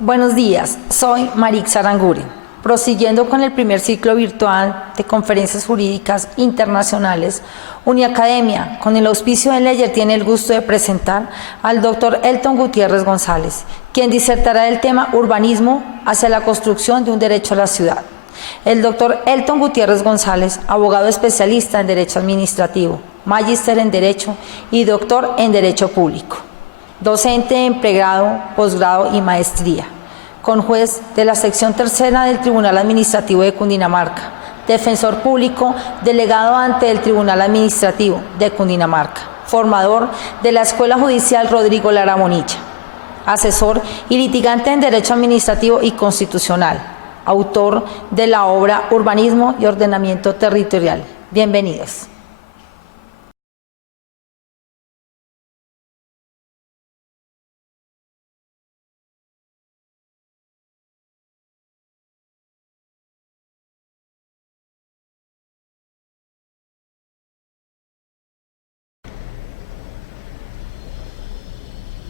Buenos días, soy Marix Aranguren. Prosiguiendo con el primer ciclo virtual de conferencias jurídicas internacionales, Uniacademia, con el auspicio de Leyer, tiene el gusto de presentar al doctor Elton Gutiérrez González, quien disertará del tema urbanismo hacia la construcción de un derecho a la ciudad. El doctor Elton Gutiérrez González, abogado especialista en Derecho Administrativo, magíster en Derecho y doctor en Derecho Público. Docente en pregrado, posgrado y maestría. Conjuez de la sección tercera del Tribunal Administrativo de Cundinamarca, defensor público delegado ante el Tribunal Administrativo de Cundinamarca, formador de la Escuela Judicial Rodrigo Lara Bonilla, asesor y litigante en Derecho Administrativo y Constitucional, autor de la obra Urbanismo y Ordenamiento Territorial. Bienvenidos.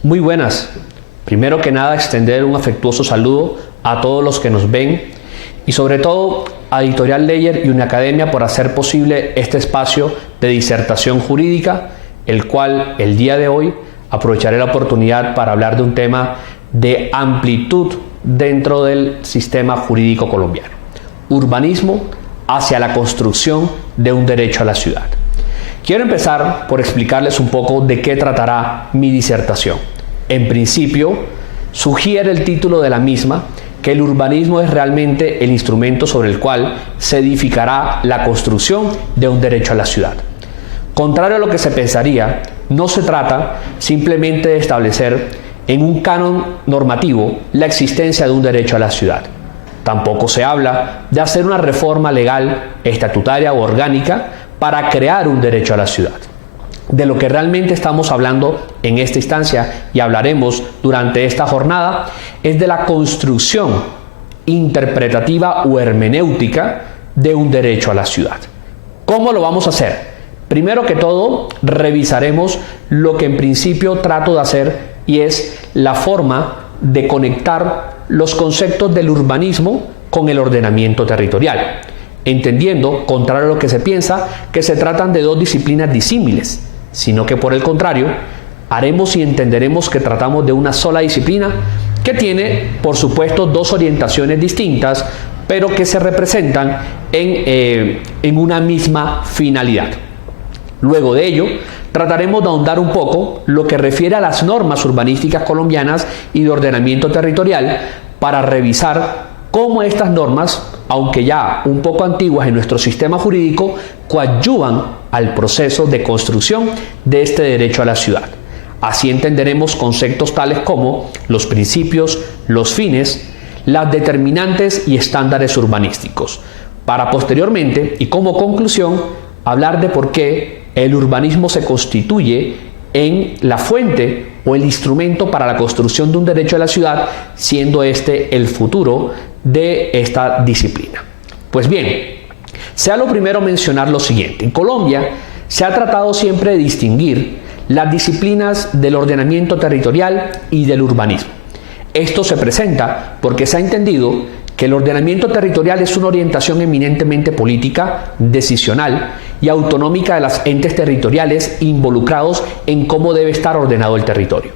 Muy buenas. Primero que nada, extender un afectuoso saludo a todos los que nos ven y sobre todo a Editorial Leyer y Uniacademia por hacer posible este espacio de disertación jurídica, el cual el día de hoy aprovecharé la oportunidad para hablar de un tema de amplitud dentro del sistema jurídico colombiano. Urbanismo hacia la construcción de un derecho a la ciudad. Quiero empezar por explicarles un poco de qué tratará mi disertación. En principio, sugiere el título de la misma que el urbanismo es realmente el instrumento sobre el cual se edificará la construcción de un derecho a la ciudad. Contrario a lo que se pensaría, no se trata simplemente de establecer en un canon normativo la existencia de un derecho a la ciudad. Tampoco se habla de hacer una reforma legal, estatutaria o orgánica para crear un derecho a la ciudad. De lo que realmente estamos hablando en esta instancia y hablaremos durante esta jornada es de la construcción interpretativa o hermenéutica de un derecho a la ciudad. ¿Cómo lo vamos a hacer? Primero que todo, revisaremos lo que en principio trato de hacer y es la forma de conectar los conceptos del urbanismo con el ordenamiento territorial, entendiendo, contrario a lo que se piensa, que se tratan de dos disciplinas disímiles, sino que por el contrario, haremos y entenderemos que tratamos de una sola disciplina que tiene, por supuesto, dos orientaciones distintas, pero que se representan en una misma finalidad. Luego de ello, trataremos de ahondar un poco lo que refiere a las normas urbanísticas colombianas y de ordenamiento territorial para revisar cómo estas normas, aunque ya un poco antiguas en nuestro sistema jurídico, coadyuvan al proceso de construcción de este derecho a la ciudad. Así entenderemos conceptos tales como los principios, los fines, las determinantes y estándares urbanísticos, para posteriormente y como conclusión hablar de por qué el urbanismo se constituye en la fuente o el instrumento para la construcción de un derecho a la ciudad, siendo este el futuro de esta disciplina. Pues bien, sea lo primero mencionar lo siguiente. En Colombia se ha tratado siempre de distinguir las disciplinas del ordenamiento territorial y del urbanismo. Esto se presenta porque se ha entendido que el ordenamiento territorial es una orientación eminentemente política, decisional y autonómica de los entes territoriales involucrados en cómo debe estar ordenado el territorio.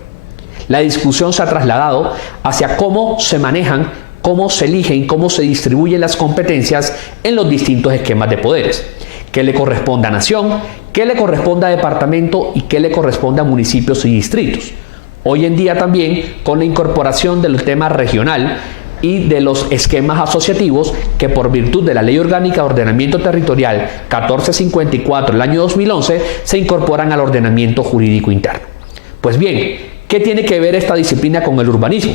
La discusión se ha trasladado hacia cómo se manejan, cómo se eligen, cómo se distribuyen las competencias en los distintos esquemas de poderes. ¿Qué le corresponde a nación? ¿Qué le corresponde a departamento? ¿Y qué le corresponde a municipios y distritos? Hoy en día también con la incorporación del tema regional y de los esquemas asociativos que por virtud de la Ley Orgánica de Ordenamiento Territorial 1454 del año 2011 se incorporan al ordenamiento jurídico interno. Pues bien, ¿qué tiene que ver esta disciplina con el urbanismo?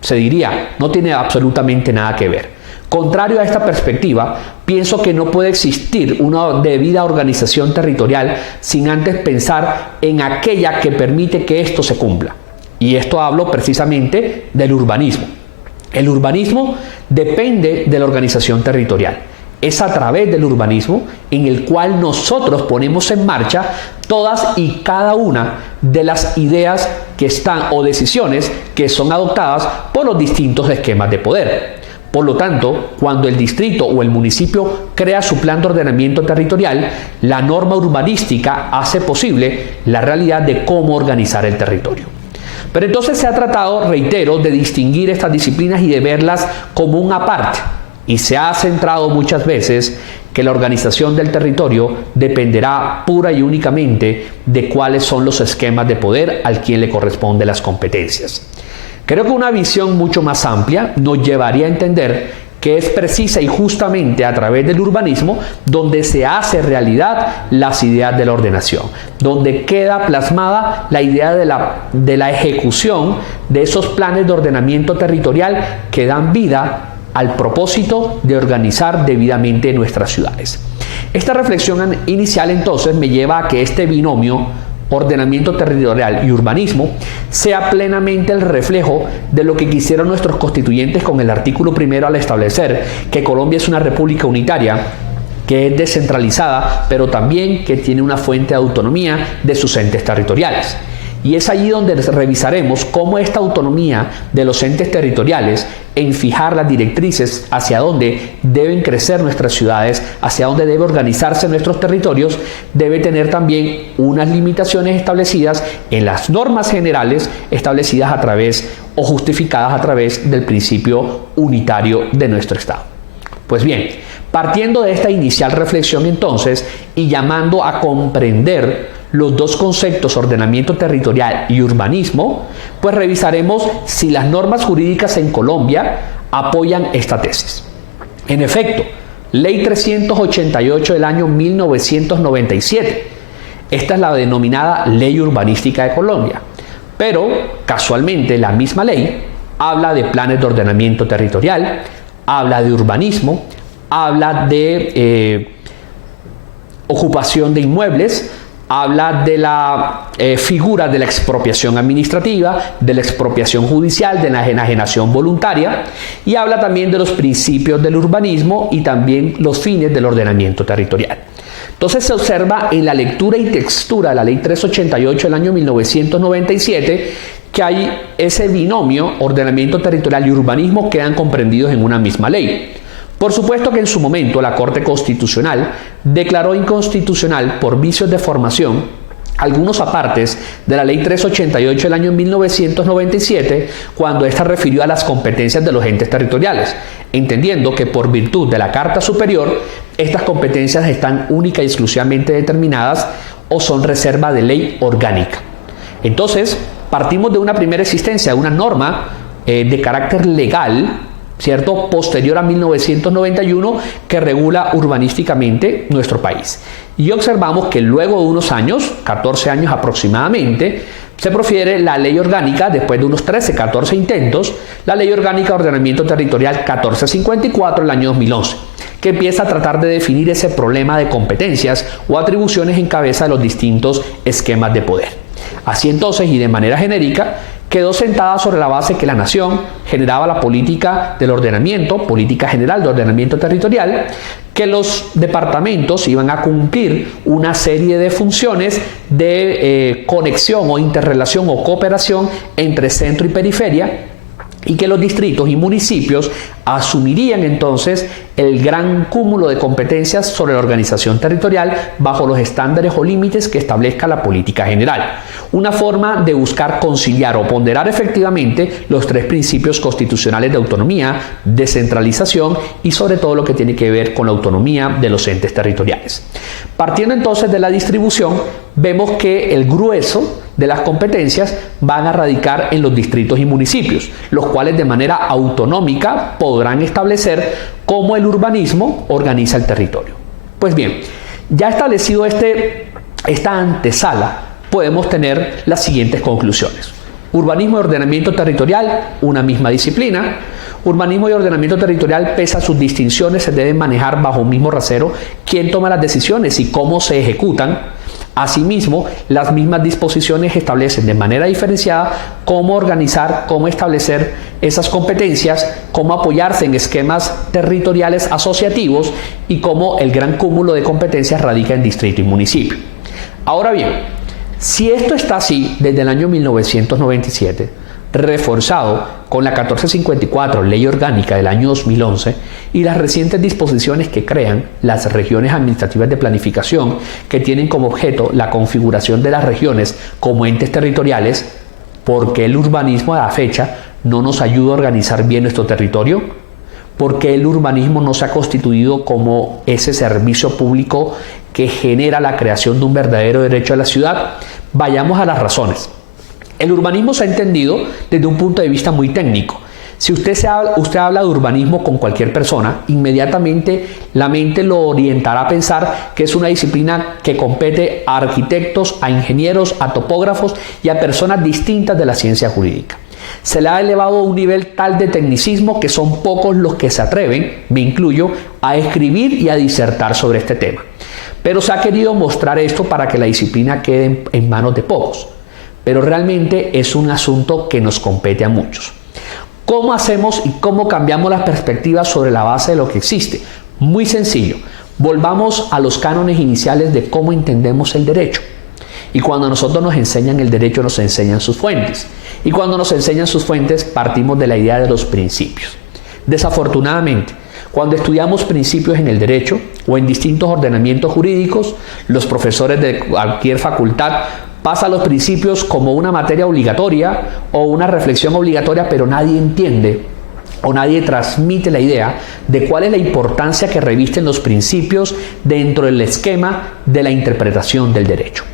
Se diría, no tiene absolutamente nada que ver. Contrario a esta perspectiva, pienso que no puede existir una debida organización territorial sin antes pensar en aquella que permite que esto se cumpla. Y esto hablo precisamente del urbanismo. El urbanismo depende de la organización territorial. es a través del urbanismo en el cual nosotros ponemos en marcha todas y cada una de las ideas que están o decisiones que son adoptadas por los distintos esquemas de poder. Por lo tanto, cuando el distrito o el municipio crea su plan de ordenamiento territorial, la norma urbanística hace posible la realidad de cómo organizar el territorio. Pero entonces se ha tratado, reitero, de distinguir estas disciplinas y de verlas como una parte. Y se ha centrado muchas veces que la organización del territorio dependerá pura y únicamente de cuáles son los esquemas de poder al quien le corresponden las competencias. Creo que una visión mucho más amplia nos llevaría a entender que es precisa y justamente a través del urbanismo donde se hace realidad las ideas de la ordenación, donde queda plasmada la idea de la ejecución de esos planes de ordenamiento territorial que dan vida al propósito de organizar debidamente nuestras ciudades. Esta reflexión inicial entonces me lleva a que este binomio ordenamiento territorial y urbanismo sea plenamente el reflejo de lo que quisieron nuestros constituyentes con el artículo 1 al establecer que Colombia es una república unitaria, que es descentralizada, pero también que tiene una fuente de autonomía de sus entes territoriales. Y es allí donde revisaremos cómo esta autonomía de los entes territoriales en fijar las directrices hacia dónde deben crecer nuestras ciudades, hacia dónde debe organizarse nuestros territorios, debe tener también unas limitaciones establecidas en las normas generales establecidas a través o justificadas a través del principio unitario de nuestro Estado. Pues bien, partiendo de esta inicial reflexión entonces y llamando a comprender los dos conceptos, ordenamiento territorial y urbanismo, pues revisaremos si las normas jurídicas en Colombia apoyan esta tesis. En efecto, Ley 388 del año 1997. Esta es la denominada Ley Urbanística de Colombia. Pero, casualmente, la misma ley habla de planes de ordenamiento territorial, habla de urbanismo, habla de ocupación de inmuebles, habla de la figura de la expropiación administrativa, de la expropiación judicial, de la enajenación voluntaria y habla también de los principios del urbanismo y también los fines del ordenamiento territorial. Entonces se observa en la lectura y textura de la Ley 388 del año 1997 que hay ese binomio, ordenamiento territorial y urbanismo, quedan comprendidos en una misma ley. Por supuesto que en su momento la Corte Constitucional declaró inconstitucional por vicios de formación algunos apartes de la Ley 388 del año 1997 cuando ésta refirió a las competencias de los entes territoriales, entendiendo que por virtud de la Carta Superior estas competencias están única y exclusivamente determinadas o son reserva de ley orgánica. Entonces, partimos de una primera existencia de una norma de carácter legal, ¿cierto?, posterior a 1991 que regula urbanísticamente nuestro país. Y observamos que luego de unos años, 14 años aproximadamente, se profiere la ley orgánica, después de unos 13, 14 intentos, la ley orgánica de ordenamiento territorial 1454 del año 2011, que empieza a tratar de definir ese problema de competencias o atribuciones en cabeza de los distintos esquemas de poder. Así entonces, y de manera genérica, quedó sentada sobre la base que la nación generaba la política del ordenamiento, política general de ordenamiento territorial, que los departamentos iban a cumplir una serie de funciones de conexión o interrelación o cooperación entre centro y periferia, y que los distritos y municipios asumirían entonces el gran cúmulo de competencias sobre la organización territorial bajo los estándares o límites que establezca la política general. Una forma de buscar conciliar o ponderar efectivamente los tres principios constitucionales de autonomía, descentralización y sobre todo lo que tiene que ver con la autonomía de los entes territoriales. Partiendo entonces de la distribución, vemos que el grueso de las competencias van a radicar en los distritos y municipios, los cuales de manera autonómica podrán establecer cómo el urbanismo organiza el territorio. Pues bien, ya establecido esta antesala, podemos tener las siguientes conclusiones. Urbanismo y ordenamiento territorial, una misma disciplina. Urbanismo y ordenamiento territorial, pese a sus distinciones, se deben manejar bajo un mismo rasero quién toma las decisiones y cómo se ejecutan. Asimismo, las mismas disposiciones establecen de manera diferenciada cómo organizar, cómo establecer esas competencias, cómo apoyarse en esquemas territoriales asociativos y cómo el gran cúmulo de competencias radica en distrito y municipio. Ahora bien, si esto está así desde el año 1997, reforzado con la 1454, Ley Orgánica del año 2011, y las recientes disposiciones que crean las regiones administrativas de planificación, que tienen como objeto la configuración de las regiones como entes territoriales, ¿por qué el urbanismo a la fecha no nos ayuda a organizar bien nuestro territorio? ¿Por qué el urbanismo no se ha constituido como ese servicio público que genera la creación de un verdadero derecho a la ciudad? Vayamos a las razones. El urbanismo se ha entendido desde un punto de vista muy técnico. Si usted habla de urbanismo con cualquier persona, inmediatamente la mente lo orientará a pensar que es una disciplina que compete a arquitectos, a ingenieros, a topógrafos y a personas distintas de la ciencia jurídica. Se le ha elevado a un nivel tal de tecnicismo que son pocos los que se atreven, me incluyo, a escribir y a disertar sobre este tema. Pero se ha querido mostrar esto para que la disciplina quede en manos de pocos. Pero realmente es un asunto que nos compete a muchos. ¿Cómo hacemos y cómo cambiamos las perspectivas sobre la base de lo que existe? Muy sencillo. Volvamos a los cánones iniciales de cómo entendemos el derecho. Y cuando a nosotros nos enseñan el derecho, nos enseñan sus fuentes. Y cuando nos enseñan sus fuentes, partimos de la idea de los principios. Desafortunadamente, cuando estudiamos principios en el derecho o en distintos ordenamientos jurídicos, los profesores de cualquier facultad pasan los principios como una materia obligatoria o una reflexión obligatoria, pero nadie entiende o nadie transmite la idea de cuál es la importancia que revisten los principios dentro del esquema de la interpretación del derecho.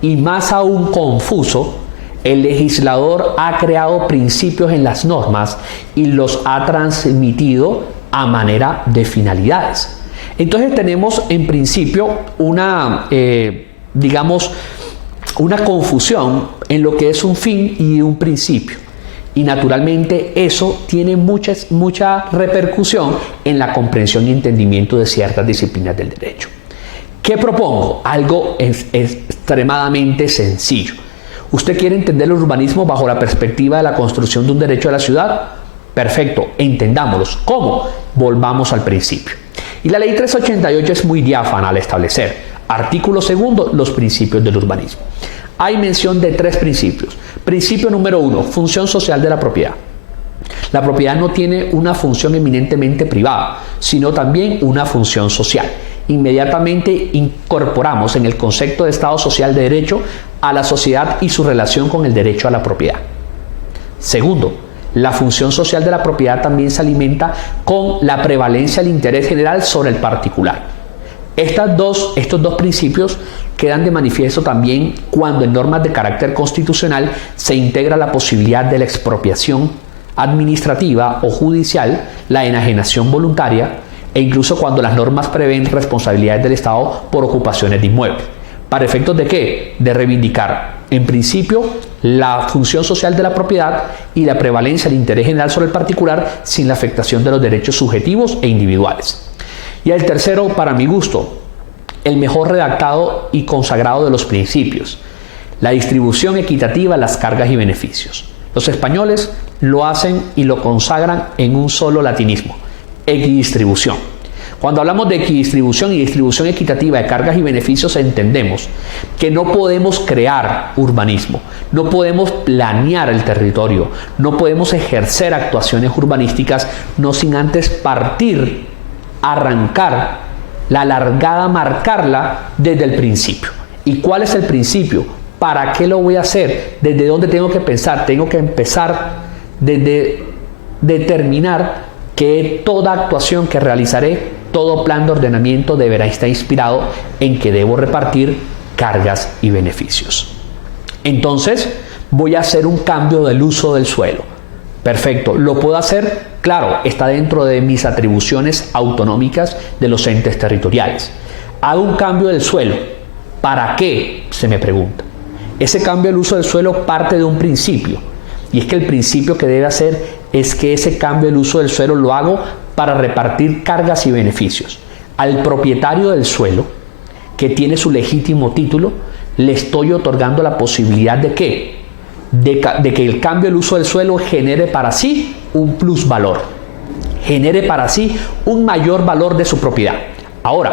Y más aún confuso, el legislador ha creado principios en las normas y los ha transmitido a manera de finalidades. Entonces tenemos en principio una confusión en lo que es un fin y un principio. Y naturalmente eso tiene mucha repercusión en la comprensión y entendimiento de ciertas disciplinas del derecho. ¿Qué propongo? Algo extremadamente sencillo. ¿Usted quiere entender el urbanismo bajo la perspectiva de la construcción de un derecho a la ciudad? Perfecto, entendámoslos. ¿Cómo? Volvamos al principio. Y la ley 388 es muy diáfana al establecer. Artículo 2, los principios del urbanismo. Hay mención de 3 principios. Principio número 1, función social de la propiedad. La propiedad no tiene una función eminentemente privada, sino también una función social. Inmediatamente incorporamos en el concepto de Estado social de derecho a la sociedad y su relación con el derecho a la propiedad. Segundo, la función social de la propiedad también se alimenta con la prevalencia del interés general sobre el particular. Estos dos principios quedan de manifiesto también cuando en normas de carácter constitucional se integra la posibilidad de la expropiación administrativa o judicial, la enajenación voluntaria e incluso cuando las normas prevén responsabilidades del Estado por ocupaciones de inmuebles. ¿Para efectos de qué? De reivindicar, en principio, la función social de la propiedad y la prevalencia del interés general sobre el particular sin la afectación de los derechos subjetivos e individuales. Y el tercero, para mi gusto, el mejor redactado y consagrado de los principios, la distribución equitativa de las cargas y beneficios. Los españoles lo hacen y lo consagran en un solo latinismo, equidistribución. Cuando hablamos de equidistribución y distribución equitativa de cargas y beneficios, entendemos que no podemos crear urbanismo, no podemos planear el territorio, no podemos ejercer actuaciones urbanísticas no sin antes partir, arrancar la largada, marcarla desde el principio. ¿Y cuál es el principio? ¿Para qué lo voy a hacer? ¿Desde dónde tengo que pensar? Tengo que empezar desde determinar que toda actuación que realizaré, todo plan de ordenamiento deberá estar inspirado en que debo repartir cargas y beneficios. Entonces, voy a hacer un cambio del uso del suelo. Perfecto, ¿lo puedo hacer? Claro, está dentro de mis atribuciones autonómicas de los entes territoriales. Hago un cambio del suelo. ¿Para qué? Se me pregunta. Ese cambio del uso del suelo parte de un principio. Y es que el principio que debe hacer es que ese cambio del uso del suelo lo hago para repartir cargas y beneficios. Al propietario del suelo, que tiene su legítimo título, le estoy otorgando la posibilidad de ¿qué? de que el cambio del uso del suelo genere para sí un plusvalor, genere para sí un mayor valor de su propiedad. Ahora,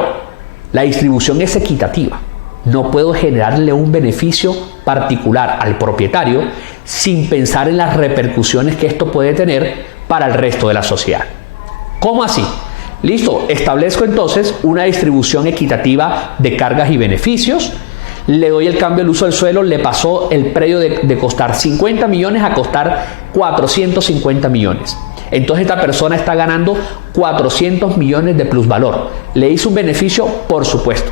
la distribución es equitativa. No puedo generarle un beneficio particular al propietario sin pensar en las repercusiones que esto puede tener para el resto de la sociedad. ¿Cómo así? Listo, establezco entonces una distribución equitativa de cargas y beneficios. Le doy el cambio del uso del suelo, le pasó el predio de costar 50 millones a costar 450 millones. Entonces esta persona está ganando 400 millones de plusvalor. ¿Le hizo un beneficio? Por supuesto.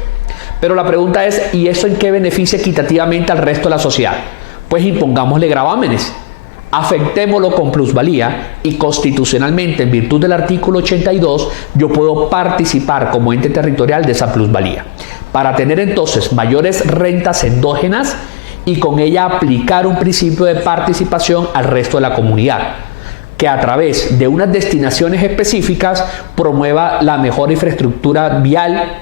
Pero la pregunta es, ¿y eso en qué beneficia equitativamente al resto de la sociedad? Pues impongámosle gravámenes. Afectémoslo con plusvalía y constitucionalmente, en virtud del artículo 82, yo puedo participar como ente territorial de esa plusvalía, para tener entonces mayores rentas endógenas y con ella aplicar un principio de participación al resto de la comunidad, que a través de unas destinaciones específicas promueva la mejor infraestructura vial,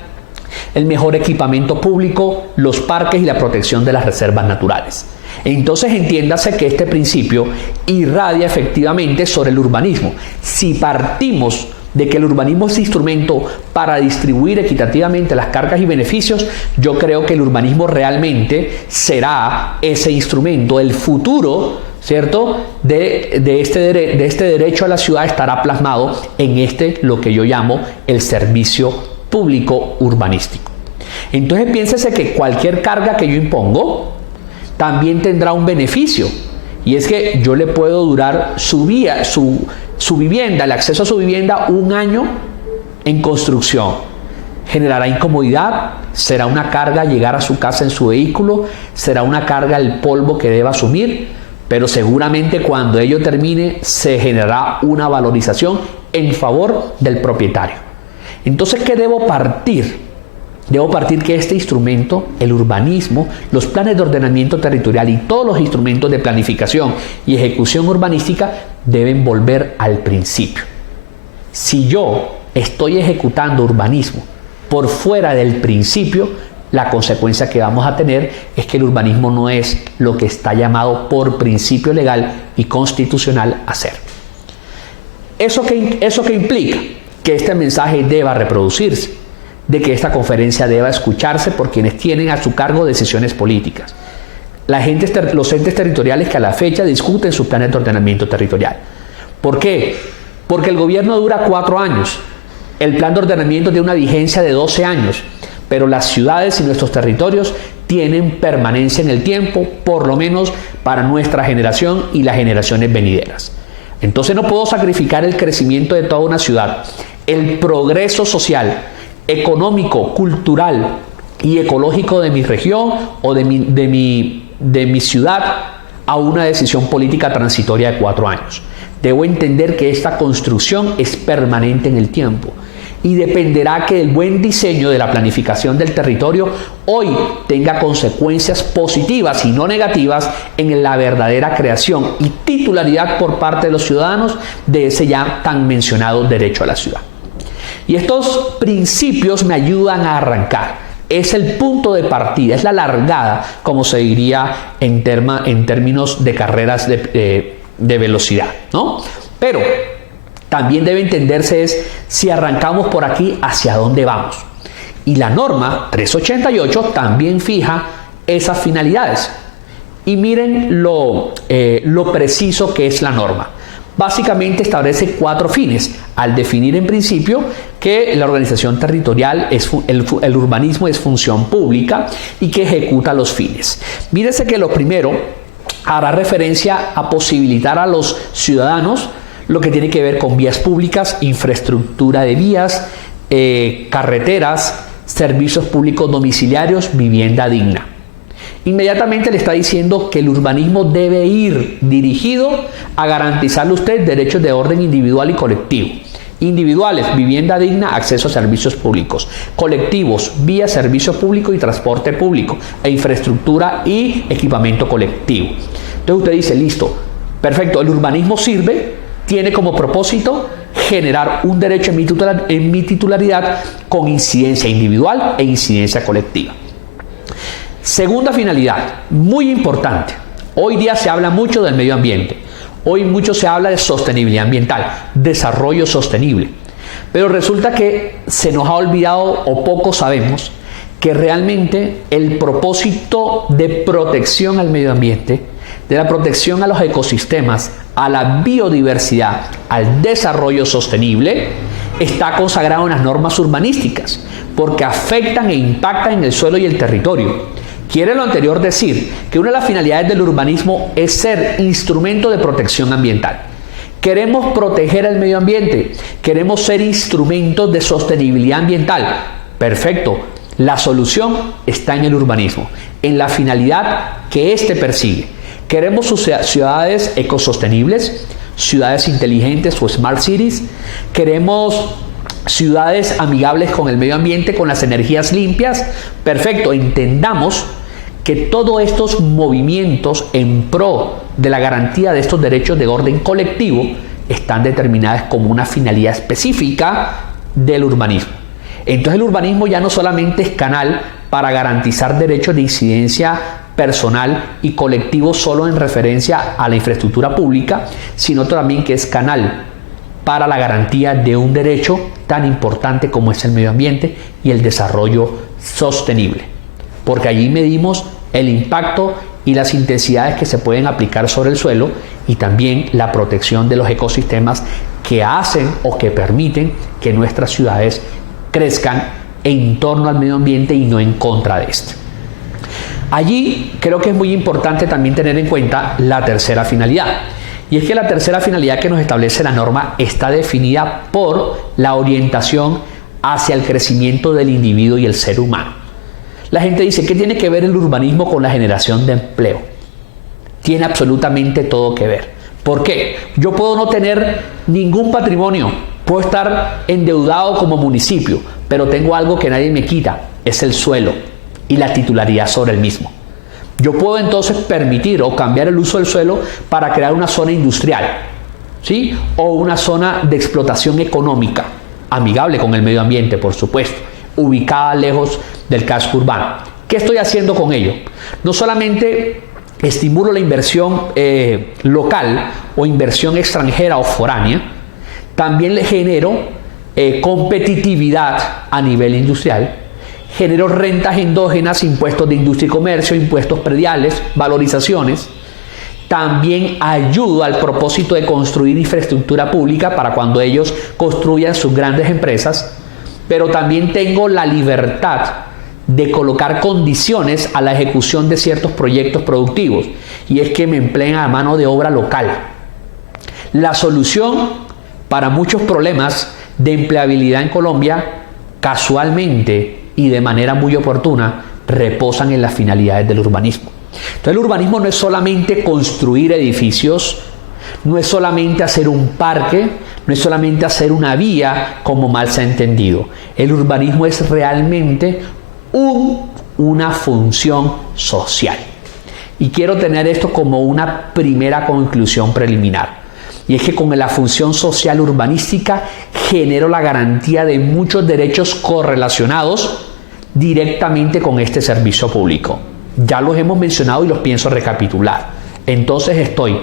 el mejor equipamiento público, los parques y la protección de las reservas naturales. Entonces entiéndase que este principio irradia efectivamente sobre el urbanismo. Si partimos de que el urbanismo es instrumento para distribuir equitativamente las cargas y beneficios, yo creo que el urbanismo realmente será ese instrumento. El futuro, ¿cierto?, de este derecho a la ciudad estará plasmado en lo que yo llamo el servicio público urbanístico. Entonces piénsese que cualquier carga que yo impongo también tendrá un beneficio, y es que yo le puedo durar su vivienda, el acceso a su vivienda, un año en construcción. Generará incomodidad, será una carga llegar a su casa en su vehículo, será una carga el polvo que deba asumir, pero seguramente cuando ello termine se generará una valorización en favor del propietario. Entonces, ¿qué debo partir? Debo partir que este instrumento, el urbanismo, los planes de ordenamiento territorial y todos los instrumentos de planificación y ejecución urbanística deben volver al principio. Si yo estoy ejecutando urbanismo por fuera del principio, la consecuencia que vamos a tener es que el urbanismo no es lo que está llamado por principio legal y constitucional a ser. ¿Eso qué implica? Que este mensaje deba reproducirse, de que esta conferencia deba escucharse por quienes tienen a su cargo decisiones políticas. Los entes territoriales que a la fecha discuten sus planes de ordenamiento territorial. ¿Por qué? Porque el gobierno dura 4 años. El plan de ordenamiento tiene una vigencia de 12 años, pero las ciudades y nuestros territorios tienen permanencia en el tiempo, por lo menos para nuestra generación y las generaciones venideras. Entonces no puedo sacrificar el crecimiento de toda una ciudad, el progreso social, económico, cultural y ecológico de mi región o de mi ciudad a una decisión política transitoria de 4 años. Debo entender que esta construcción es permanente en el tiempo y dependerá que el buen diseño de la planificación del territorio hoy tenga consecuencias positivas y no negativas en la verdadera creación y titularidad por parte de los ciudadanos de ese ya tan mencionado derecho a la ciudad. Y estos principios me ayudan a arrancar. Es el punto de partida, es la largada, como se diría en términos de carreras de velocidad, ¿no? Pero también debe entenderse si arrancamos por aquí, ¿hacia dónde vamos? Y la norma 388 también fija esas finalidades. Y miren lo preciso que es la norma. Básicamente establece 4 fines, al definir en principio que la organización territorial, el urbanismo es función pública y que ejecuta los fines. Mírese que lo primero hará referencia a posibilitar a los ciudadanos lo que tiene que ver con vías públicas, infraestructura de vías, carreteras, servicios públicos domiciliarios, vivienda digna. Inmediatamente le está diciendo que el urbanismo debe ir dirigido a garantizarle a usted derechos de orden individual y colectivo. Individuales, vivienda digna, acceso a servicios públicos. Colectivos, vía, servicio público y transporte público. E infraestructura y equipamiento colectivo. Entonces usted dice, listo, perfecto, el urbanismo sirve, tiene como propósito generar un derecho en mi titularidad con incidencia individual e incidencia colectiva. Segunda finalidad, muy importante, Hoy día se habla mucho del medio ambiente. Hoy mucho se habla de sostenibilidad ambiental, desarrollo sostenible. Pero resulta que se nos ha olvidado o poco sabemos que realmente el propósito de protección al medio ambiente, de la protección a los ecosistemas, a la biodiversidad, al desarrollo sostenible, está consagrado en las normas urbanísticas, porque afectan e impactan en el suelo y el territorio. Quiere lo anterior decir que una de las finalidades del urbanismo es ser instrumento de protección ambiental. Queremos proteger el medio ambiente, queremos ser instrumentos de sostenibilidad ambiental. Perfecto. La solución está en el urbanismo, en la finalidad que éste persigue. Queremos ciudades ecosostenibles, ciudades inteligentes o smart cities. Queremos ciudades amigables con el medio ambiente, con las energías limpias. Perfecto, entendamos que todos estos movimientos en pro de la garantía de estos derechos de orden colectivo están determinados como una finalidad específica del urbanismo. Entonces el urbanismo ya no solamente es canal para garantizar derechos de incidencia personal y colectivo solo en referencia a la infraestructura pública, sino también que es canal para la garantía de un derecho tan importante como es el medio ambiente y el desarrollo sostenible. Porque allí medimos el impacto y las intensidades que se pueden aplicar sobre el suelo y también la protección de los ecosistemas que hacen o que permiten que nuestras ciudades crezcan en torno al medio ambiente y no en contra de este. Allí creo que es muy importante también tener en cuenta la tercera finalidad. Y es que la tercera finalidad que nos establece la norma está definida por la orientación hacia el crecimiento del individuo y el ser humano. La gente dice, ¿qué tiene que ver el urbanismo con la generación de empleo? Tiene absolutamente todo que ver. ¿Por qué? Yo puedo no tener ningún patrimonio, puedo estar endeudado como municipio, pero tengo algo que nadie me quita, es el suelo y la titularidad sobre el mismo. Yo puedo entonces permitir o cambiar el uso del suelo para crear una zona industrial, ¿sí? O una zona de explotación económica, amigable con el medio ambiente, por supuesto, ubicada lejos del casco urbano. ¿Qué estoy haciendo con ello? No solamente estimulo la inversión local o inversión extranjera o foránea, también le genero competitividad a nivel industrial, genero rentas endógenas, impuestos de industria y comercio, impuestos prediales, valorizaciones. También ayudo al propósito de construir infraestructura pública para cuando ellos construyan sus grandes empresas, pero también tengo la libertad de colocar condiciones a la ejecución de ciertos proyectos productivos, y es que me empleen a mano de obra local. La solución para muchos problemas de empleabilidad en Colombia, casualmente y de manera muy oportuna, reposan en las finalidades del urbanismo. Entonces el urbanismo no es solamente construir edificios, no es solamente hacer un parque, no es solamente hacer una vía como mal se ha entendido. El urbanismo es realmente una función social. Y quiero tener esto como una primera conclusión preliminar. Y es que con la función social urbanística genero la garantía de muchos derechos correlacionados directamente con este servicio público. Ya los hemos mencionado y los pienso recapitular. Entonces estoy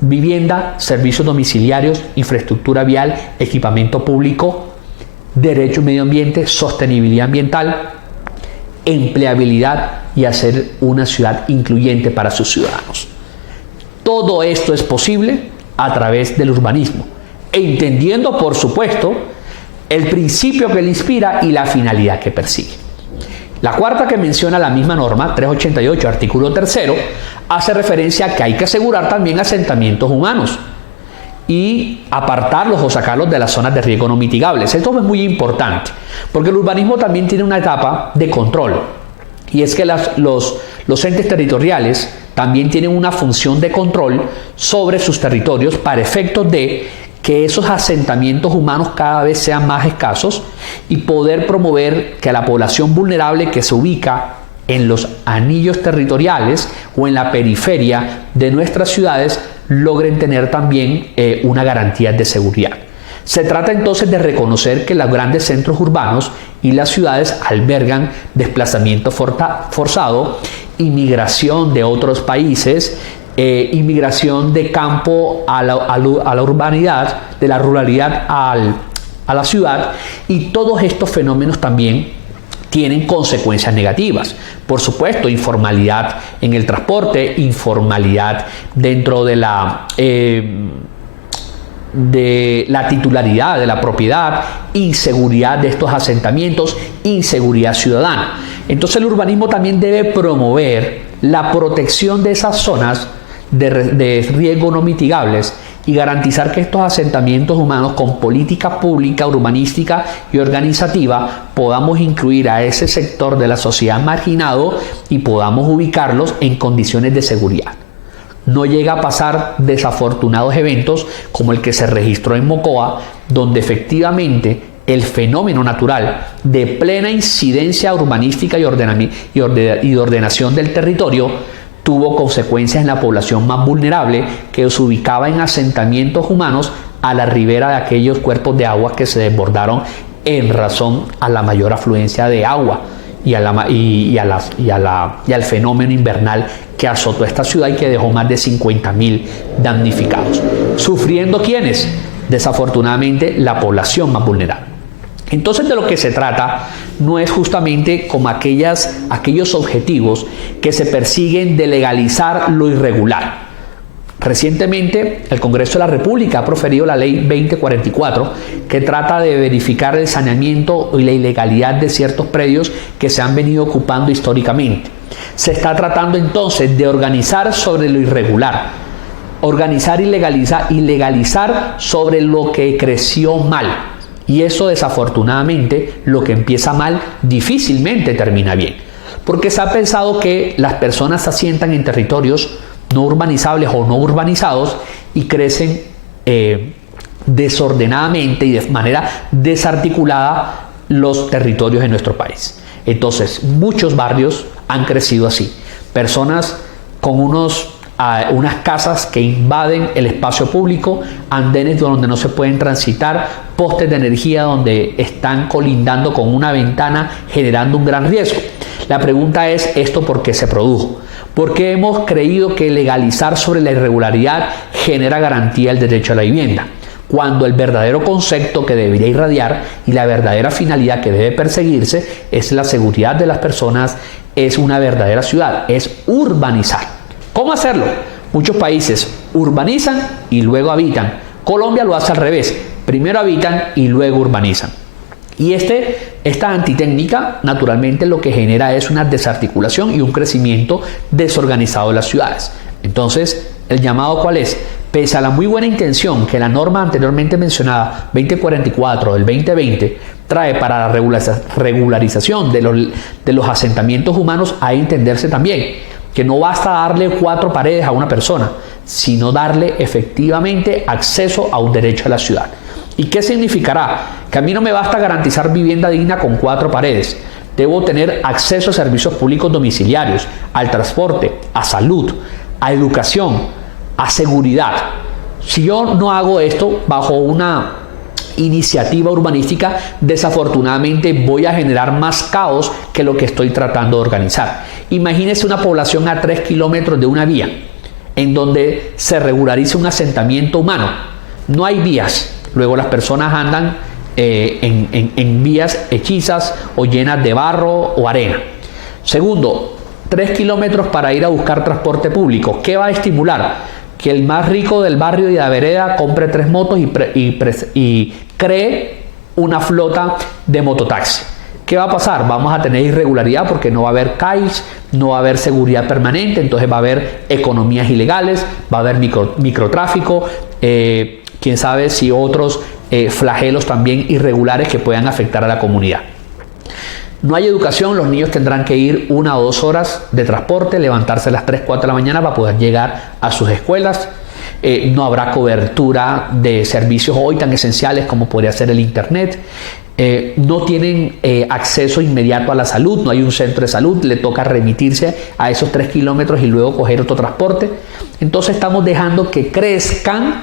vivienda, servicios domiciliarios, infraestructura vial, equipamiento público, derecho medio ambiente, sostenibilidad ambiental, empleabilidad y hacer una ciudad incluyente para sus ciudadanos. Todo esto es posible a través del urbanismo, entendiendo, por supuesto, el principio que le inspira y la finalidad que persigue. La cuarta que menciona la misma norma, 388, artículo 3, hace referencia a que hay que asegurar también asentamientos humanos y apartarlos o sacarlos de las zonas de riesgo no mitigables. Esto es muy importante, porque el urbanismo también tiene una etapa de control, y es que los entes territoriales también tienen una función de control sobre sus territorios para efectos de que esos asentamientos humanos cada vez sean más escasos y poder promover que la población vulnerable que se ubica en los anillos territoriales o en la periferia de nuestras ciudades logren tener también una garantía de seguridad. Se trata entonces de reconocer que los grandes centros urbanos y las ciudades albergan desplazamiento forzado, inmigración de otros países, inmigración de campo a la urbanidad, de la ruralidad a la ciudad, y todos estos fenómenos también tienen consecuencias negativas. Por supuesto, informalidad en el transporte, informalidad dentro de la titularidad de la propiedad, inseguridad de estos asentamientos, inseguridad ciudadana. Entonces el urbanismo también debe promover la protección de esas zonas de riesgo no mitigables y garantizar que estos asentamientos humanos, con política pública, urbanística y organizativa, podamos incluir a ese sector de la sociedad marginado y podamos ubicarlos en condiciones de seguridad. No llega a pasar desafortunados eventos como el que se registró en Mocoa, donde efectivamente el fenómeno natural de plena incidencia urbanística y de ordenación del territorio tuvo consecuencias en la población más vulnerable, que se ubicaba en asentamientos humanos a la ribera de aquellos cuerpos de agua que se desbordaron en razón a la mayor afluencia de agua y al fenómeno invernal que azotó esta ciudad y que dejó más de 50.000 damnificados. ¿Sufriendo quiénes? Desafortunadamente, la población más vulnerable. Entonces, de lo que se trata no es justamente como aquellos objetivos que se persiguen de legalizar lo irregular. Recientemente, el Congreso de la República ha proferido la Ley 2044, que trata de verificar el saneamiento y la ilegalidad de ciertos predios que se han venido ocupando históricamente. Se está tratando entonces de organizar sobre lo irregular, organizar y legalizar sobre lo que creció mal. Y eso, desafortunadamente, lo que empieza mal difícilmente termina bien, porque se ha pensado que las personas se asientan en territorios no urbanizables o no urbanizados y crecen desordenadamente y de manera desarticulada los territorios en nuestro país. Entonces, muchos barrios han crecido así. Personas con unas casas que invaden el espacio público, andenes donde no se pueden transitar, postes de energía donde están colindando con una ventana, generando un gran riesgo. La pregunta es, ¿esto por qué se produjo? Porque hemos creído que legalizar sobre la irregularidad genera garantía del derecho a la vivienda, cuando el verdadero concepto que debería irradiar y la verdadera finalidad que debe perseguirse es la seguridad de las personas, es una verdadera ciudad, es urbanizar. ¿Cómo hacerlo? Muchos países urbanizan y luego habitan. Colombia lo hace al revés. Primero habitan y luego urbanizan. Y esta antitécnica, naturalmente, lo que genera es una desarticulación y un crecimiento desorganizado de las ciudades. Entonces, ¿el llamado cuál es? Pese a la muy buena intención que la norma anteriormente mencionada, 2044 del 2020, trae para la regularización de los asentamientos humanos, hay que entenderse también que no basta darle 4 paredes a una persona, sino darle efectivamente acceso a un derecho a la ciudad. ¿Y qué significará? Que a mí no me basta garantizar vivienda digna con 4 paredes. Debo tener acceso a servicios públicos domiciliarios, al transporte, a salud, a educación, a seguridad. Si yo no hago esto bajo una iniciativa urbanística, desafortunadamente voy a generar más caos que lo que estoy tratando de organizar. Imagínese una población a 3 kilómetros de una vía, en donde se regulariza un asentamiento humano. No hay vías, luego las personas andan en vías hechizas o llenas de barro o arena. Segundo, 3 kilómetros para ir a buscar transporte público. ¿Qué va a estimular? Que el más rico del barrio y de la vereda compre 3 motos y cree una flota de mototaxi. ¿Qué va a pasar? Vamos a tener irregularidad porque no va a haber CAIS, no va a haber seguridad permanente, entonces va a haber economías ilegales, va a haber microtráfico, quién sabe si otros flagelos también irregulares que puedan afectar a la comunidad. No hay educación, los niños tendrán que ir 1 o 2 horas de transporte, levantarse a las 3, 4 de la mañana para poder llegar a sus escuelas. No habrá cobertura de servicios hoy tan esenciales como podría ser el internet. No tienen acceso inmediato a la salud, no hay un centro de salud, le toca remitirse a esos 3 kilómetros y luego coger otro transporte. Entonces estamos dejando que crezcan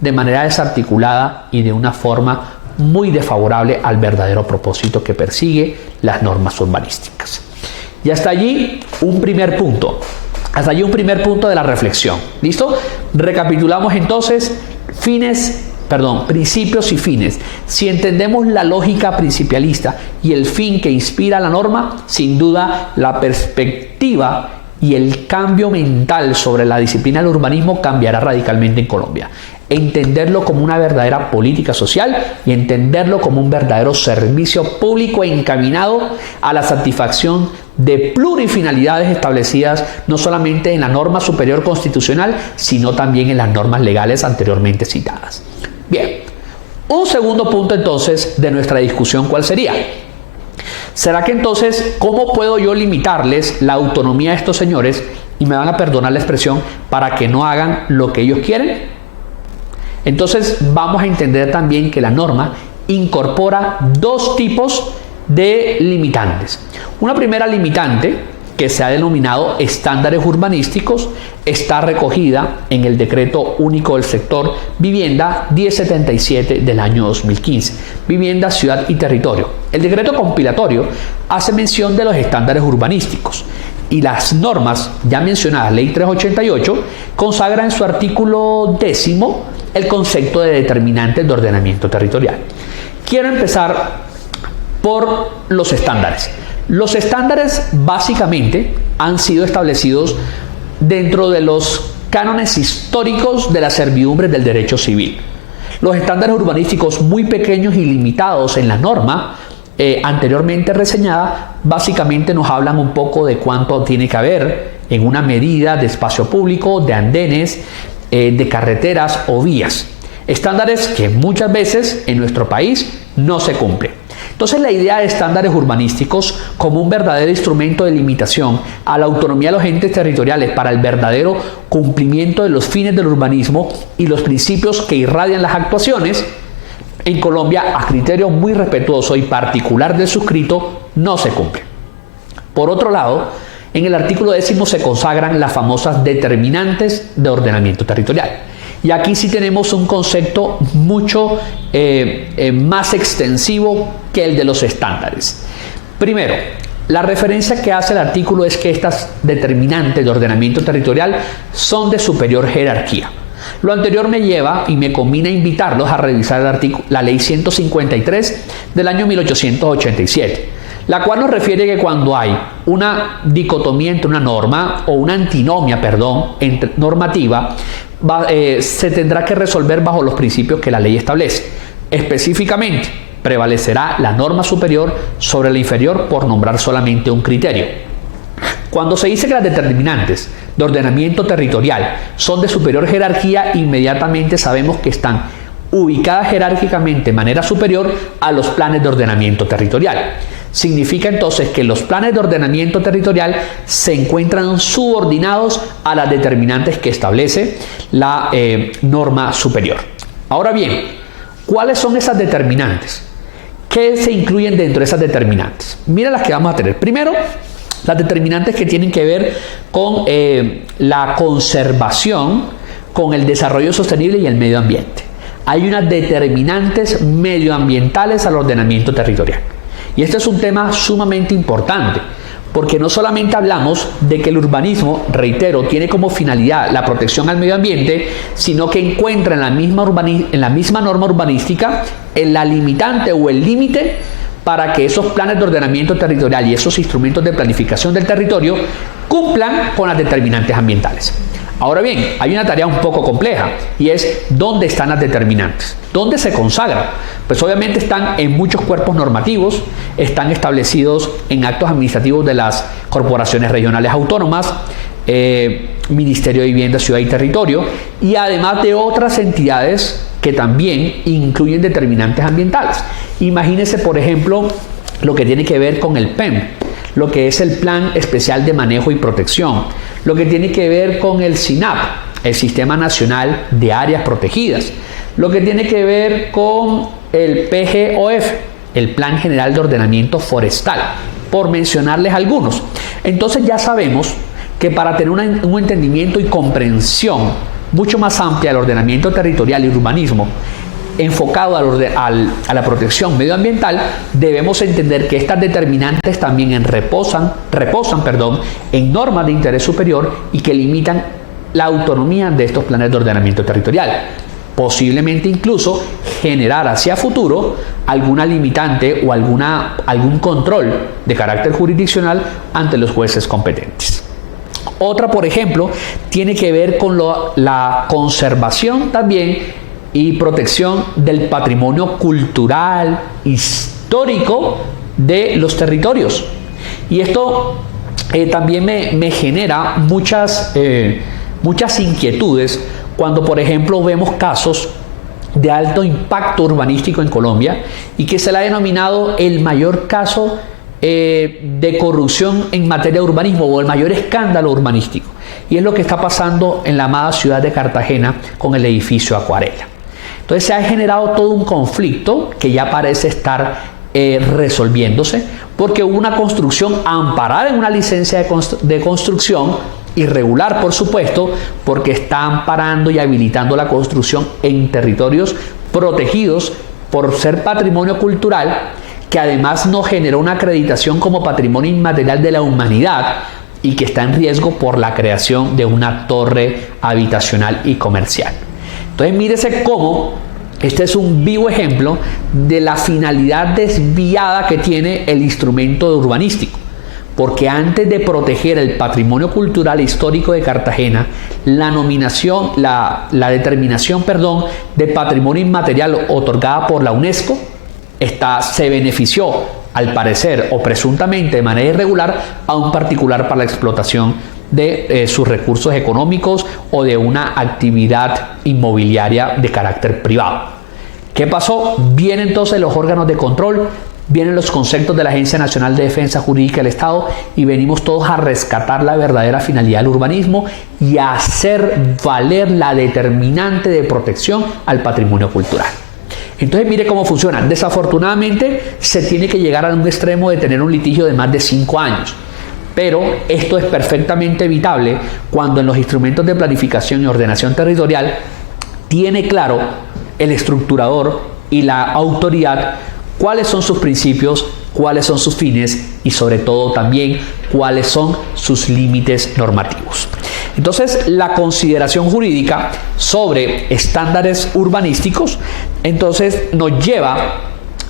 de manera desarticulada y de una forma muy desfavorable al verdadero propósito que persigue las normas urbanísticas. Y hasta allí un primer punto. Hasta allí un primer punto de la reflexión. ¿Listo? Recapitulamos entonces principios y fines. Si entendemos la lógica principialista y el fin que inspira la norma, sin duda la perspectiva y el cambio mental sobre la disciplina del urbanismo cambiará radicalmente en Colombia. Entenderlo como una verdadera política social y entenderlo como un verdadero servicio público encaminado a la satisfacción de plurifinalidades establecidas no solamente en la norma superior constitucional, sino también en las normas legales anteriormente citadas. Bien, un segundo punto entonces de nuestra discusión, ¿cuál sería? ¿Será que entonces cómo puedo yo limitarles la autonomía a estos señores, y me van a perdonar la expresión, para que no hagan lo que ellos quieren? Entonces vamos a entender también que la norma incorpora dos tipos de limitantes. Una primera limitante, que se ha denominado estándares urbanísticos, está recogida en el Decreto Único del Sector Vivienda 1077 del año 2015, Vivienda, Ciudad y Territorio. El decreto compilatorio hace mención de los estándares urbanísticos y las normas ya mencionadas, Ley 388, consagra en su artículo 10º el concepto de determinantes de ordenamiento territorial. Quiero empezar por los estándares. Los estándares básicamente han sido establecidos dentro de los cánones históricos de las servidumbres del derecho civil. Los estándares urbanísticos muy pequeños y limitados en la norma anteriormente reseñada básicamente nos hablan un poco de cuánto tiene que haber en una medida de espacio público, de andenes, de carreteras o vías. Estándares que muchas veces en nuestro país no se cumplen. Entonces la idea de estándares urbanísticos como un verdadero instrumento de limitación a la autonomía de los entes territoriales para el verdadero cumplimiento de los fines del urbanismo y los principios que irradian las actuaciones, en Colombia, a criterio muy respetuoso y particular del suscrito, no se cumple. Por otro lado, en el artículo 10º se consagran las famosas determinantes de ordenamiento territorial. Y aquí sí tenemos un concepto mucho más extensivo que el de los estándares. Primero, la referencia que hace el artículo es que estas determinantes de ordenamiento territorial son de superior jerarquía. Lo anterior me lleva y me conviene invitarlos a revisar la Ley 153 del año 1887, la cual nos refiere que cuando hay una dicotomía entre una norma o una antinomia, normativa, se tendrá que resolver bajo los principios que la ley establece. Específicamente, prevalecerá la norma superior sobre la inferior, por nombrar solamente un criterio. Cuando se dice que las determinantes de ordenamiento territorial son de superior jerarquía, inmediatamente sabemos que están ubicadas jerárquicamente de manera superior a los planes de ordenamiento territorial. Significa entonces que los planes de ordenamiento territorial se encuentran subordinados a las determinantes que establece la norma superior. Ahora bien, ¿cuáles son esas determinantes? ¿Qué se incluyen dentro de esas determinantes? Mira las que vamos a tener. Primero, las determinantes que tienen que ver con la conservación, con el desarrollo sostenible y el medio ambiente. Hay unas determinantes medioambientales al ordenamiento territorial. Y este es un tema sumamente importante, porque no solamente hablamos de que el urbanismo, reitero, tiene como finalidad la protección al medio ambiente, sino que encuentra en la misma norma urbanística la limitante o el límite para que esos planes de ordenamiento territorial y esos instrumentos de planificación del territorio cumplan con las determinantes ambientales. Ahora bien, hay una tarea un poco compleja y es ¿dónde están las determinantes? ¿Dónde se consagran? Pues obviamente están en muchos cuerpos normativos, están establecidos en actos administrativos de las corporaciones regionales autónomas, Ministerio de Vivienda, Ciudad y Territorio, y además de otras entidades que también incluyen determinantes ambientales. Imagínense, por ejemplo, lo que tiene que ver con el PEM, lo que es el Plan Especial de Manejo y Protección, lo que tiene que ver con el SINAP, el Sistema Nacional de Áreas Protegidas, lo que tiene que ver con el PGOF, el Plan General de Ordenamiento Forestal, por mencionarles algunos. Entonces ya sabemos que para tener un entendimiento y comprensión mucho más amplia del ordenamiento territorial y urbanismo, enfocado a la protección medioambiental, debemos entender que estas determinantes también reposan en normas de interés superior y que limitan la autonomía de estos planes de ordenamiento territorial. Posiblemente incluso generar hacia futuro alguna limitante o algún control de carácter jurisdiccional ante los jueces competentes. Otra, por ejemplo, tiene que ver con la conservación también y protección del patrimonio cultural, histórico de los territorios. Y esto también me genera muchas inquietudes cuando, por ejemplo, vemos casos de alto impacto urbanístico en Colombia y que se le ha denominado el mayor caso de corrupción en materia de urbanismo o el mayor escándalo urbanístico. Y es lo que está pasando en la amada ciudad de Cartagena con el edificio Acuarela. Entonces se ha generado todo un conflicto que ya parece estar resolviéndose porque hubo una construcción amparada en una licencia de construcción irregular, por supuesto, porque está amparando y habilitando la construcción en territorios protegidos por ser patrimonio cultural, que además no generó una acreditación como patrimonio inmaterial de la humanidad y que está en riesgo por la creación de una torre habitacional y comercial. Entonces mírese cómo este es un vivo ejemplo de la finalidad desviada que tiene el instrumento urbanístico. Porque antes de proteger el patrimonio cultural e histórico de Cartagena, la determinación de patrimonio inmaterial otorgada por la UNESCO se benefició, al parecer o presuntamente de manera irregular, a un particular para la explotación de sus recursos económicos o de una actividad inmobiliaria de carácter privado. ¿Qué pasó? Vienen entonces los órganos de control, vienen los conceptos de la Agencia Nacional de Defensa Jurídica del Estado y venimos todos a rescatar la verdadera finalidad del urbanismo y a hacer valer la determinante de protección al patrimonio cultural. Entonces mire cómo funciona. Desafortunadamente se tiene que llegar a un extremo de tener un litigio de más de 5 años. Pero esto es perfectamente evitable cuando en los instrumentos de planificación y ordenación territorial tiene claro el estructurador y la autoridad cuáles son sus principios, cuáles son sus fines y sobre todo también cuáles son sus límites normativos. Entonces, la consideración jurídica sobre estándares urbanísticos entonces nos lleva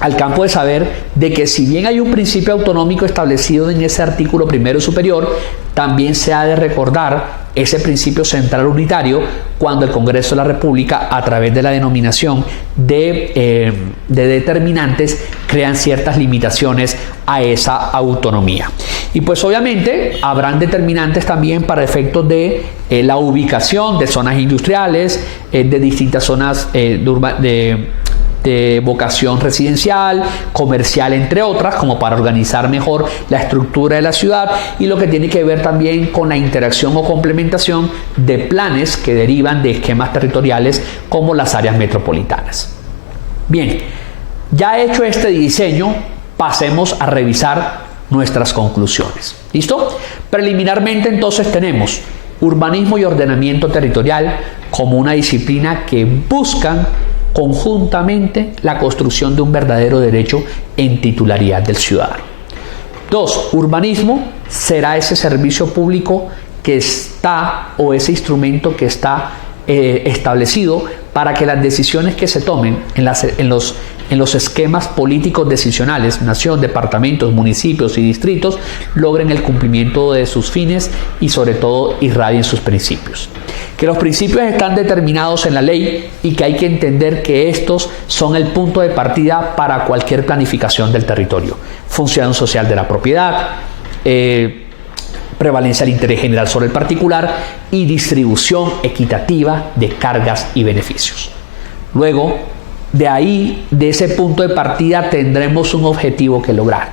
al campo de saber de que si bien hay un principio autonómico establecido en ese artículo primero superior, también se ha de recordar ese principio central unitario cuando el Congreso de la República, a través de la denominación de determinantes, crean ciertas limitaciones a esa autonomía. Y pues obviamente habrán determinantes también para efectos de la ubicación de zonas industriales, de distintas zonas de vocación residencial, comercial, entre otras, como para organizar mejor la estructura de la ciudad, y lo que tiene que ver también con la interacción o complementación de planes que derivan de esquemas territoriales como las áreas metropolitanas. Bien, ya hecho este diseño, pasemos a revisar nuestras conclusiones. ¿Listo? Preliminarmente entonces tenemos urbanismo y ordenamiento territorial como una disciplina que buscan conjuntamente la construcción de un verdadero derecho en titularidad del ciudadano. 2. Urbanismo será ese servicio público que está, o ese instrumento que está establecido para que las decisiones que se tomen en los esquemas políticos decisionales, nación, departamentos, municipios y distritos, logren el cumplimiento de sus fines y sobre todo irradien sus principios. Que los principios están determinados en la ley y que hay que entender que estos son el punto de partida para cualquier planificación del territorio. Función social de la propiedad, prevalencia del interés general sobre el particular y distribución equitativa de cargas y beneficios. Luego, de ese punto de partida tendremos un objetivo que lograr.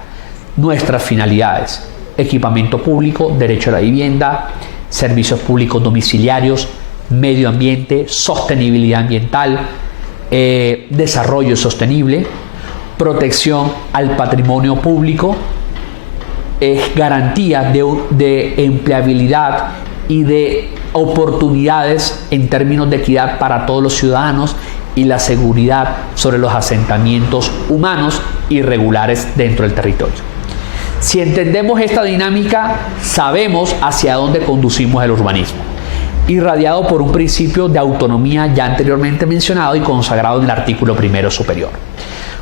Nuestras finalidades: equipamiento público, derecho a la vivienda, servicios públicos domiciliarios, medio ambiente, sostenibilidad ambiental, desarrollo sostenible, protección al patrimonio público, garantía de empleabilidad y de oportunidades en términos de equidad para todos los ciudadanos y la seguridad sobre los asentamientos humanos irregulares dentro del territorio. Si entendemos esta dinámica, sabemos hacia dónde conducimos el urbanismo, irradiado por un principio de autonomía ya anteriormente mencionado y consagrado en el artículo 1 superior.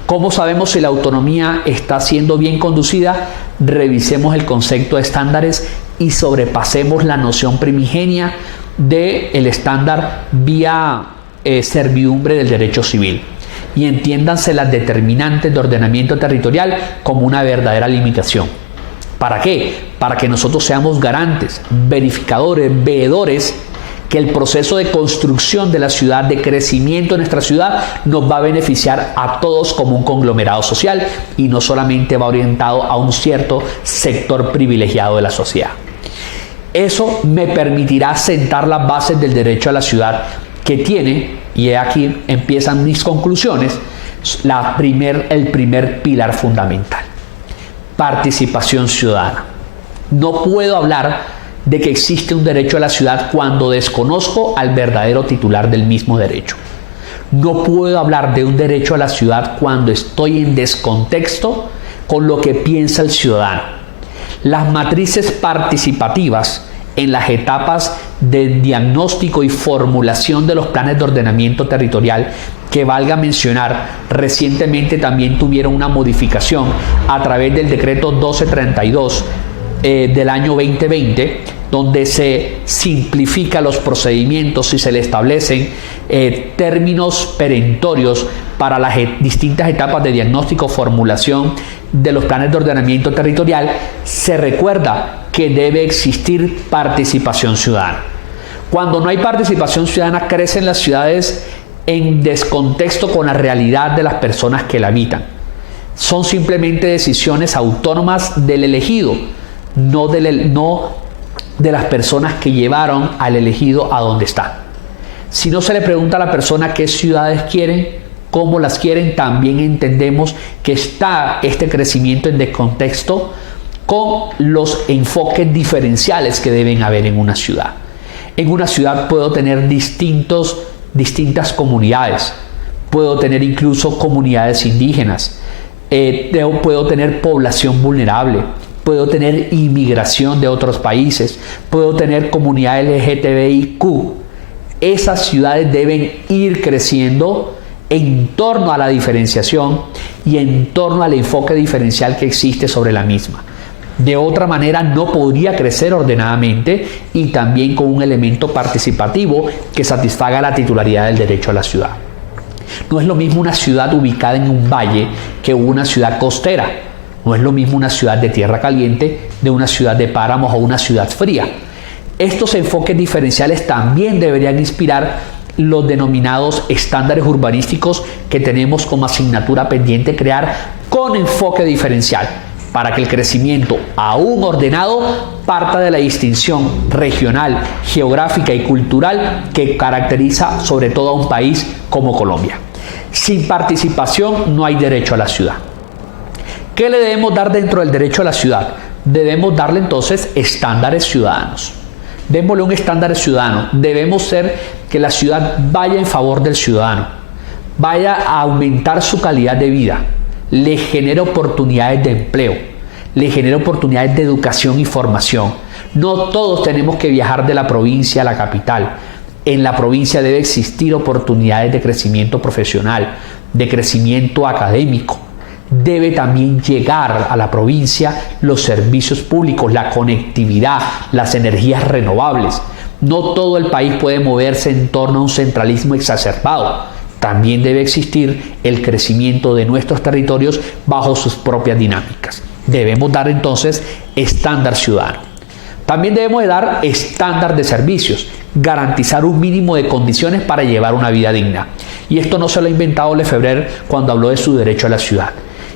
¿Cómo sabemos si la autonomía está siendo bien conducida? Revisemos el concepto de estándares y sobrepasemos la noción primigenia del estándar vía servidumbre del derecho civil. Y entiéndanse las determinantes de ordenamiento territorial como una verdadera limitación. ¿Para qué? Para que nosotros seamos garantes, verificadores, veedores que el proceso de construcción de la ciudad, de crecimiento de nuestra ciudad, nos va a beneficiar a todos como un conglomerado social y no solamente va orientado a un cierto sector privilegiado de la sociedad. Eso me permitirá sentar las bases del derecho a la ciudad que tiene, y aquí empiezan mis conclusiones, el primer pilar fundamental: participación ciudadana. No puedo hablar de que existe un derecho a la ciudad cuando desconozco al verdadero titular del mismo derecho. No puedo hablar de un derecho a la ciudad cuando estoy en descontexto con lo que piensa el ciudadano. Las matrices participativas en las etapas de diagnóstico y formulación de los planes de ordenamiento territorial, que valga mencionar, recientemente también tuvieron una modificación a través del decreto 1232 del año 2020, donde se simplifica los procedimientos y se le establecen términos perentorios para las distintas etapas de diagnóstico, formulación de los planes de ordenamiento territorial. Se recuerda que debe existir participación ciudadana. Cuando no hay participación ciudadana, crecen las ciudades en descontexto con la realidad de las personas que la habitan. Son simplemente decisiones autónomas del elegido, no de las personas que llevaron al elegido a donde está. Si no se le pregunta a la persona qué ciudades quieren, cómo las quieren, también entendemos que está este crecimiento en descontexto con los enfoques diferenciales que deben haber en una ciudad. En una ciudad puedo tener distintas comunidades, puedo tener incluso comunidades indígenas, puedo tener población vulnerable, puedo tener inmigración de otros países, puedo tener comunidad LGTBIQ. Esas ciudades deben ir creciendo en torno a la diferenciación y en torno al enfoque diferencial que existe sobre la misma. De otra manera no podría crecer ordenadamente y también con un elemento participativo que satisfaga la titularidad del derecho a la ciudad. No es lo mismo una ciudad ubicada en un valle que una ciudad costera. No es lo mismo una ciudad de tierra caliente de una ciudad de páramos o una ciudad fría. Estos enfoques diferenciales también deberían inspirar los denominados estándares urbanísticos que tenemos como asignatura pendiente crear con enfoque diferencial, para que el crecimiento aún ordenado parta de la distinción regional, geográfica y cultural que caracteriza sobre todo a un país como Colombia. Sin participación no hay derecho a la ciudad. ¿Qué le debemos dar dentro del derecho a la ciudad? Debemos darle entonces estándares ciudadanos. Démosle un estándar ciudadano. Debemos ser que la ciudad vaya en favor del ciudadano, vaya a aumentar su calidad de vida, le genere oportunidades de empleo, le genere oportunidades de educación y formación. No todos tenemos que viajar de la provincia a la capital. En la provincia debe existir oportunidades de crecimiento profesional, de crecimiento académico. Debe también llegar a la provincia los servicios públicos, la conectividad, las energías renovables. No todo el país puede moverse en torno a un centralismo exacerbado. También debe existir el crecimiento de nuestros territorios bajo sus propias dinámicas. Debemos dar entonces estándar ciudadano. También debemos de dar estándar de servicios, garantizar un mínimo de condiciones para llevar una vida digna. Y esto no se lo ha inventado Lefebvre cuando habló de su derecho a la ciudad.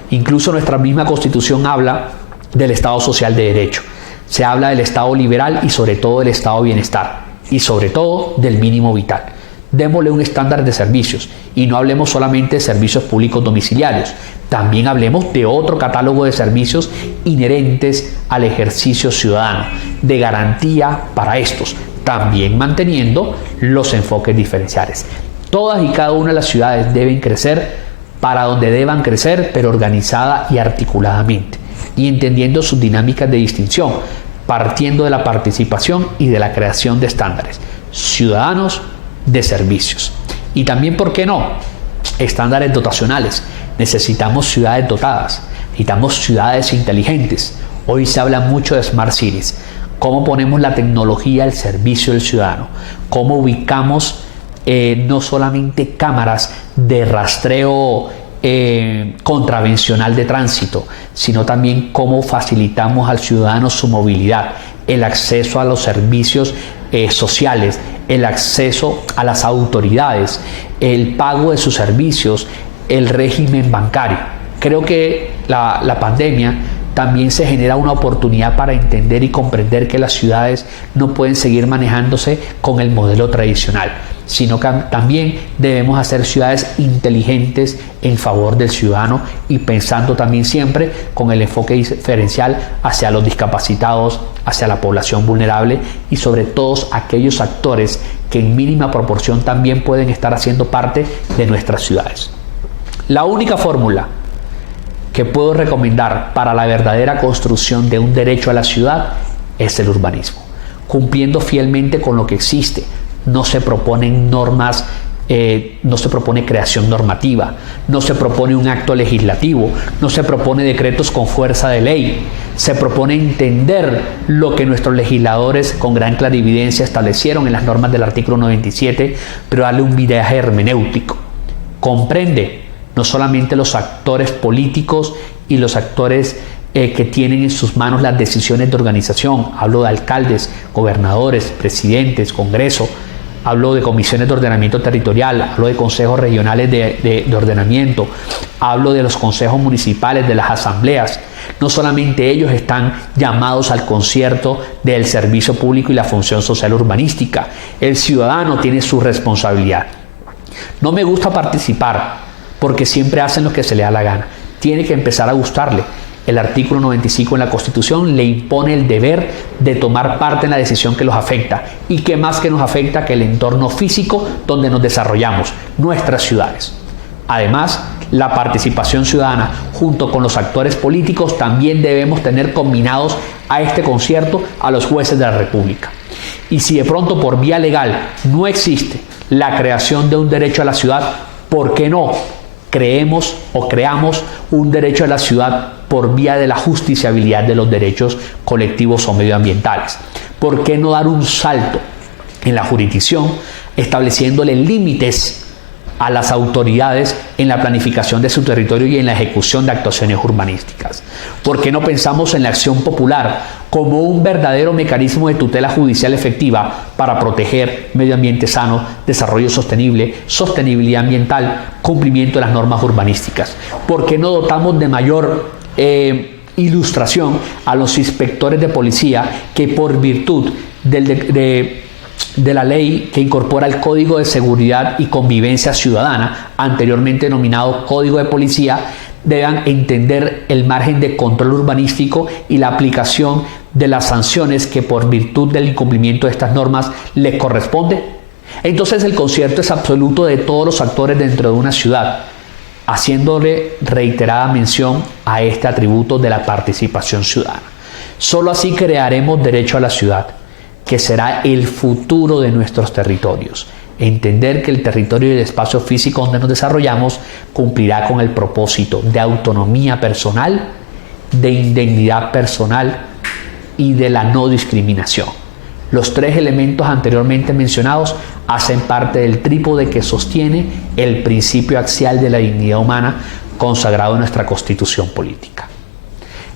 Incluso nuestra misma Constitución habla del Estado social de derecho. Se habla del Estado liberal y sobre todo del Estado de bienestar y sobre todo del mínimo vital. Démosle un estándar de servicios y no hablemos solamente de servicios públicos domiciliarios. también hablemos de otro catálogo de servicios inherentes al ejercicio ciudadano, de garantía para estos, también manteniendo los enfoques diferenciales. Todas y cada una de las ciudades deben crecer para donde deban crecer, pero organizada y articuladamente, y entendiendo sus dinámicas de distinción, partiendo de la participación y de la creación de estándares ciudadanos de servicios. Y también, ¿por qué no?, estándares dotacionales. Necesitamos ciudades dotadas, necesitamos ciudades inteligentes. Hoy se habla mucho de Smart Cities. ¿Cómo ponemos la tecnología al servicio del ciudadano? ¿Cómo ubicamos no solamente cámaras de rastreo contravencional de tránsito, sino también cómo facilitamos al ciudadano su movilidad, el acceso a los servicios sociales, el acceso a las autoridades, el pago de sus servicios, el régimen bancario? Creo que la pandemia también se genera una oportunidad para entender y comprender que las ciudades no pueden seguir manejándose con el modelo tradicional, sino que también debemos hacer ciudades inteligentes en favor del ciudadano y pensando también siempre con el enfoque diferencial hacia los discapacitados, hacia la población vulnerable y sobre todos aquellos actores que en mínima proporción también pueden estar haciendo parte de nuestras ciudades. La única fórmula que puedo recomendar para la verdadera construcción de un derecho a la ciudad es el urbanismo, cumpliendo fielmente con lo que existe. No se proponen normas, no se propone creación normativa, no se propone un acto legislativo, no se propone decretos con fuerza de ley. Se propone entender lo que nuestros legisladores con gran clarividencia establecieron en las normas del artículo 97, pero darle un viraje hermenéutico. Comprende no solamente los actores políticos y los actores que tienen en sus manos las decisiones de organización. Hablo de alcaldes, gobernadores, presidentes, congreso. Hablo de comisiones de ordenamiento territorial, hablo de consejos regionales de ordenamiento, hablo de los consejos municipales, de las asambleas. No solamente ellos están llamados al concierto del servicio público y la función social urbanística. El ciudadano tiene su responsabilidad. No me gusta participar porque siempre hacen lo que se le da la gana. Tiene que empezar a gustarle. El artículo 95 en la Constitución le impone el deber de tomar parte en la decisión que los afecta. ¿Y qué más que nos afecta que el entorno físico donde nos desarrollamos, nuestras ciudades? Además, la participación ciudadana junto con los actores políticos también debemos tener combinados a este concierto a los jueces de la República. Y si de pronto por vía legal no existe la creación de un derecho a la ciudad, ¿por qué no creamos un derecho a la ciudad por vía de la justiciabilidad de los derechos colectivos o medioambientales? ¿Por qué no dar un salto en la jurisdicción estableciéndole límites a las autoridades en la planificación de su territorio y en la ejecución de actuaciones urbanísticas? ¿Por qué no pensamos en la acción popular como un verdadero mecanismo de tutela judicial efectiva para proteger medio ambiente sano, desarrollo sostenible, sostenibilidad ambiental, cumplimiento de las normas urbanísticas? ¿Por qué no dotamos de mayor ilustración a los inspectores de policía que por virtud de la ley que incorpora el Código de Seguridad y Convivencia Ciudadana, anteriormente denominado Código de Policía, deban entender el margen de control urbanístico y la aplicación de las sanciones que por virtud del incumplimiento de estas normas les corresponde? Entonces el concierto es absoluto de todos los actores dentro de una ciudad, haciéndole reiterada mención a este atributo de la participación ciudadana. Solo así crearemos derecho a la ciudad, que será el futuro de nuestros territorios. Entender que el territorio y el espacio físico donde nos desarrollamos cumplirá con el propósito de autonomía personal, de indemnidad personal y de la no discriminación. Los tres elementos anteriormente mencionados hacen parte del trípode que sostiene el principio axial de la dignidad humana consagrado en nuestra Constitución política.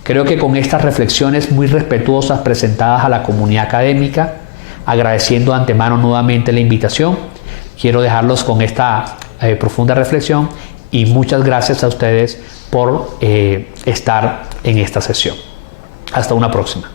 Creo que con estas reflexiones muy respetuosas presentadas a la comunidad académica, agradeciendo de antemano nuevamente la invitación, quiero dejarlos con esta profunda reflexión y muchas gracias a ustedes por estar en esta sesión. Hasta una próxima.